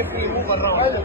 if we move around.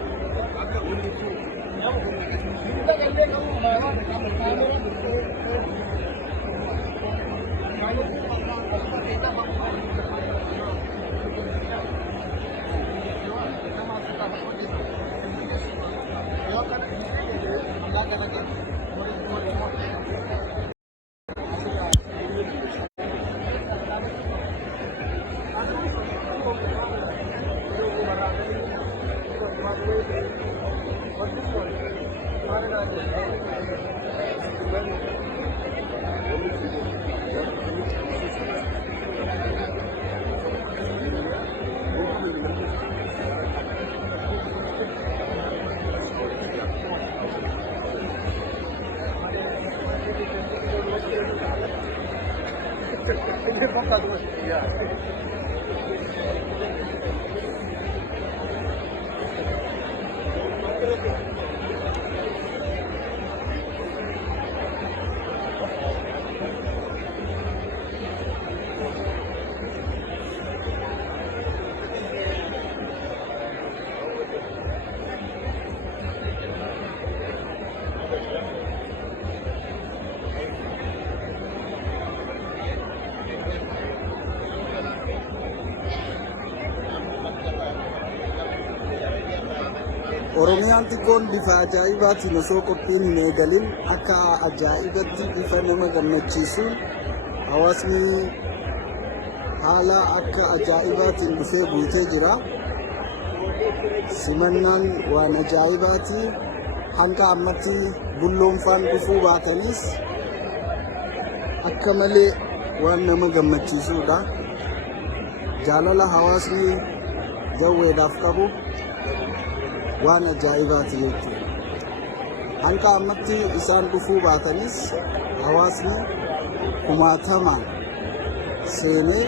Oromiyaan xiqqoon bifa ajaa'ibaatiin osoo qophiin hin eegalin akka ajaa'ibatti bifa nama gammachiisuun hawaasni haala akka ajaa'ibaatiin dhufee guutee jira. Simannaan waan ajaa'ibaati. Hanga ammatti bulloonfaan dhufuu baatanis akka malee waan nama gammachiisuudha. Jaalala hawaasni jawweedhaaf qabu waan ajaa'ibaati jechuudha. Hanga ammatti isaan dhufuu baatanis hawaasni kumaatamaan seenee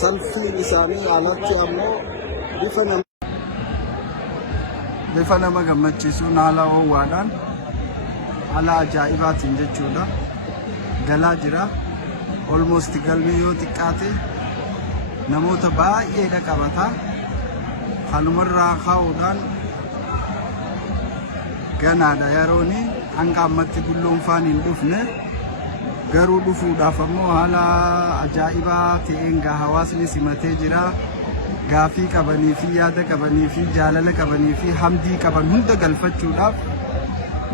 salfiin isaanii alatti ammoo bifa nama gammachiisuun haala ho'aadhaan haala ajaa'ibaatiin jechuudha galaa jira. Almost galmee yoo xiqqaate namoota baay'eedha qabata. Halumarraa ka'uudhaan ganaadha yerooni hanga ammatti bulloonfaan hin dhufne garuu dhufuudhaaf ammoo haala ajaa'ibaa ta'een hawaasni simatee jira. Gaafii qabanii fi yaada qabanii fi jaalala qabanii fi hamdii qaban hunda galfachuudhaaf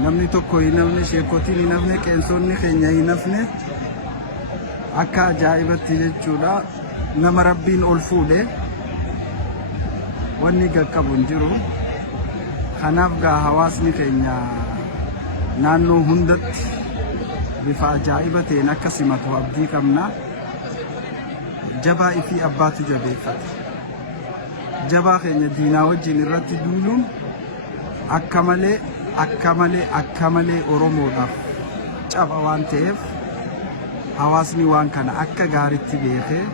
namni tokko hin hafne, sheekotiin hin hafne, qeensonni keenya hin hafne akka ajaa'ibatti jechuudha. Nama rabbiin ol fuudhe wanni qaqqabu hin jiru. Kanaaf hawaasni keenya naannoo hundatti bifa ajaa'iba ta'een akka simatu abdii qabna. Jabaa ifii abbaatu jabeeffate. Jabaa keenya diinaa wajjin irratti duuluun akka malee Oromoodhaaf caba waan ta'eef hawaasni waan kana akka gaariitti beekee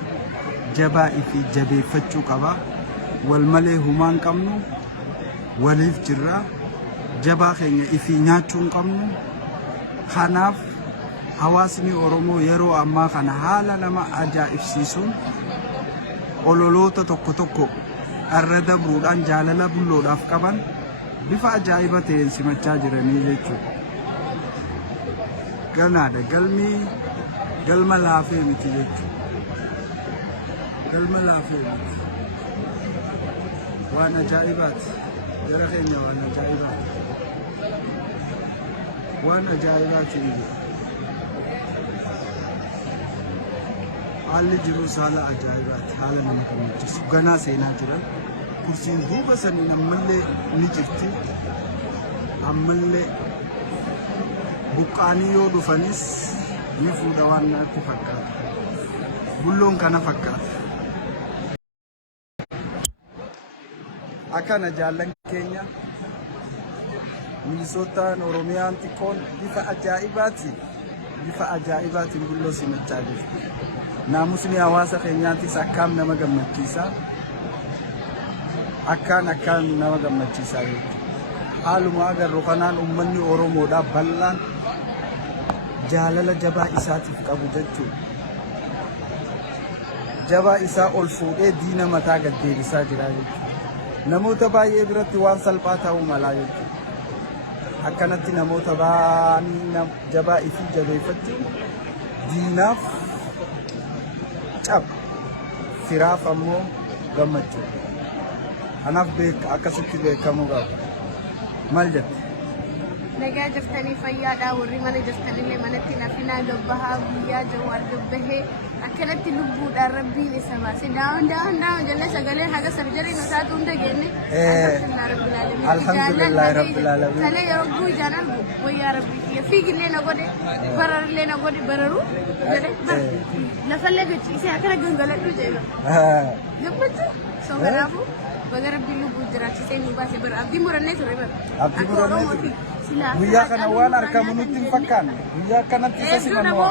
jabaa ifii jabeeffachuu qaba. Wal malee humaan qabnu waliif jirra. Jabaa keenya ifii nyaachuu qabnu. Kanaaf hawaasni Oromoo yeroo ammaa kana haala nama ajaa'ibsiisuun ololoota tokko irra dabruudhaan jaalala bulloodhaaf qaban bifa ajaa'iba ta'een simachaa jiranii jechuudha. Ganaadha galma laafee miti jechuudha. Galma laafee miti. Waan ajaa'ibaati. Jara keenya waan ajaa'ibaati. Waan ajaa'ibaati. Haalli jirus haala ajaa'ibaati. Haala nama gammachiisu. Ganaa seenaa jiran. Kursiin duuba saniin ammallee ni jirti. Ammallee buqqaanii yoo dhufanis ni fuudha waan natti fakkaata. Bulloon kana fakkaata. Akkana jaallan keenya Minisootaan Oromiyaan xiqqoon bifa ajaa'ibaatiin bulloo simachaa jirti. Naamusni hawaasa keenyaattis akkaan nama gammachiisa. Akkaan nama gammachiisaa jechuudha. Haaluma agarru kanaan uummanni Oromoodhaaf bal'aan jaalala jabaa isaatiif qabu jechuudha. Jabaa isaa ol fuudhee diina mataa gad deebisaa jira jechuudha. namoota baay'ee biratti waan salphaa ta'uu malaa jechuudha. Akkanatti namoota baay'ee jabaa ifii jabeeffachuu diinaaf caba firaaf ammoo gammachuu. Kanaaf akkasitti beekamuu qaba. Maal jedhu? Nagaa jirtanii fayyaadhaa warri mana jirtanillee manatti nafinaa gabbahaa guyyaa jawaar gabbahee akkanatti lubbuudhaan rabbiin isa baase daawwan jallee sagalee haga sarjarii nusaatu hunda geenne alhamdulillah rabbil alamin kalee yeroo guu ijaan argu wayyaa rabbii kiyya fiigillee na godhe bararillee na godhe bararu jedhe lafallee gachiisee akkana gangaladhu jedhe gammachuu soo kanaafuu baga rabbiin lubbuu jiraachisee nu baase bara abdii murannee ture bara abdii murannee ture guyyaa kana waan argamu nutti hin fakkaanne guyyaa kanatti isa simannu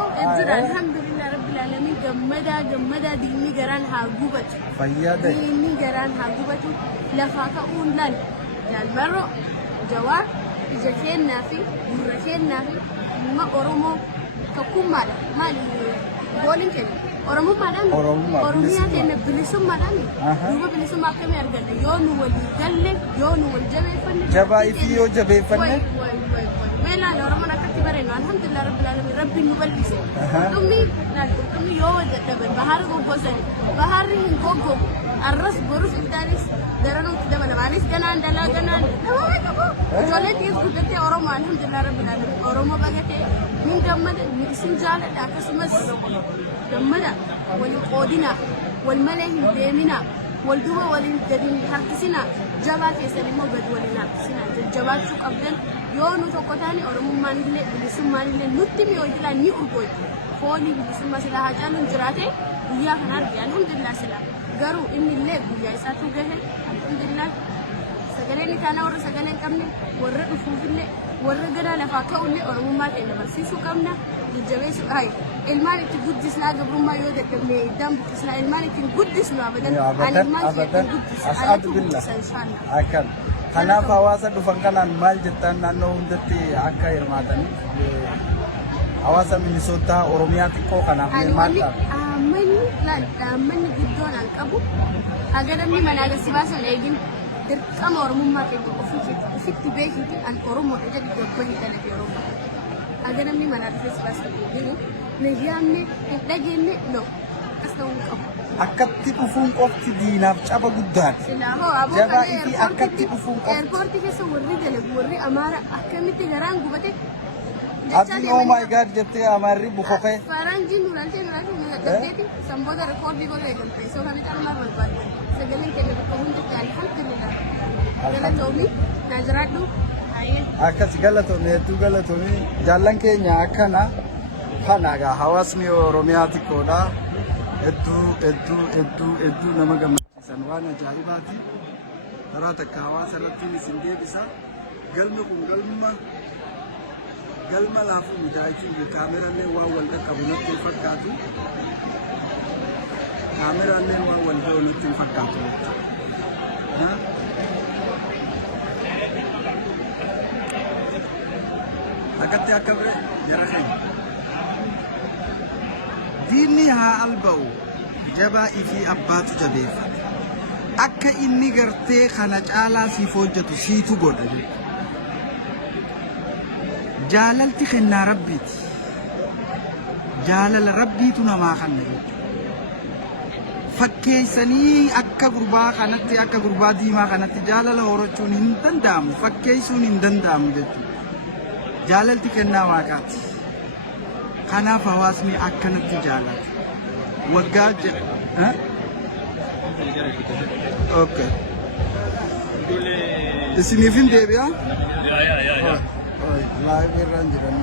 alhamdulillah rabbil alamin gammadaa diinni garaan haa gubatu fayyada diinni garaan haa gubatu lafaa ka'uun laal jaalbarro jawaar ija kennaa fi gurra kennaa fi ilma oromoo tokkummaadha maali gooliin kenna oromummaadhaan oromiyaa kenna bilisummaadhaan duuba bilisummaa akkamii arganna yoo nu walii galle yoo nu wal jabeeffanne jabaa ifii yoo jabeeffanne meelaan oromoon akkatti bareenu alhamdulillah rabbil alamin rabbiin nu bal'ise dhummi yoo dadhaban bahaara goggoosani bahaarri hin goggogu arras borus iftaanis daranuutti dabalamaanis ganaan dalaa ganaan ijoollee xiis guddattee oromoo alhamdulillah rabbil alamin oromoo bagatee min gammada min isin jaaladha akkasumas gammada waliin qoodinaa wal malee hin deeminaa wal duba waliin gadi hin harkisinaa jabaa keessan immoo gadi waliin harkisinaa jajjabaachuu qabdan yoo nu tokko taane oromummaan illee bilisummaan illee nutti mi'oo jiraa ni urgooyti foonii bilisummaa silaa haa caaluun jiraate guyyaa kana arge alhamdulillah silaa garuu inni illee guyyaa isaatu gahe alhamdulillah sagaleen itaana warra sagaleen qabne warra dhufuufillee warra gadaa lafaa ka'ullee oromummaa keenya barsiisuu qabna jajjabeessuu ilmaan itti guddisnaa gabrummaa yoo dadhabne iddaan buqqisnaa ilmaan ittiin guddisnu abadan ani ilmaan ittiin guddisa alatu guddisa inshallah akkan kanaaf hawaasa dhufan kanaan maal jettan naannoo hundatti akka hirmaataniif hawaasa Minisootaa Oromiyaa xiqqoo kanaaf maal manni guddoon an qabu haga namni manaa gasi baasan eegin dirqama oromummaa keenya ofitti beekiti an oromoodha jedhu gabbahii dalage oromoo haga namni manaa gasi baasan eegin nayyaamne hin dhageenye no akkas ta'uu qabu. Akkatti dhufuun qofti diinaaf caba guddaadha. Jabaa ifii akkatti dhufuun qofti. Eerpoortii keessa warri dalagu warri amaara akkamitti garaan gubate. Abdiin oh my god jettee amaarri bukokee. Faranjiin nulaaltee nulaaltee sanboota rekoordii godhu eegalte soo kana caalmaa barbaadde sagaleen keenya bakka hundatti alhamdulillah galatoomii naa jiraadhu. Akkas galatoomii hedduu galatoomii jaallan keenya akkana kanagaa hawaasni Oromiyaa xiqqoodha. Hedduu nama gammachiisan waan ajaa'ibaati. Karaa takka hawaasa irratti isin deebisa. Galmi kun galma laafuu midhaachuun kaameraallee waan wal qaqqabu natti hin fakkaatu. Kaameraallee waan wal ga'u natti hin fakkaatu. Akkatti akka bire jara keenya. Diinni haa alba'u jabaa ifii abbaatu jabeeffate. Akka inni gartee kana caalaa siif hojjetu siitu godha jechuudha. Jaalalti kennaa rabbiiti. Jaalala rabbiitu namaa kenna jechuudha. Fakkeessanii akka gurbaa kanatti akka gurbaa diimaa kanatti jaalala horochuun hin danda'amu. Fakkeessuun hin danda'amu jechuudha. Jaalalti kennaa waaqaati. Kanaaf hawaasni akkanatti jaalata. Waggaa jedhu. Okay. Isiniif hin deebi'aa? Laayivii irraan jiran.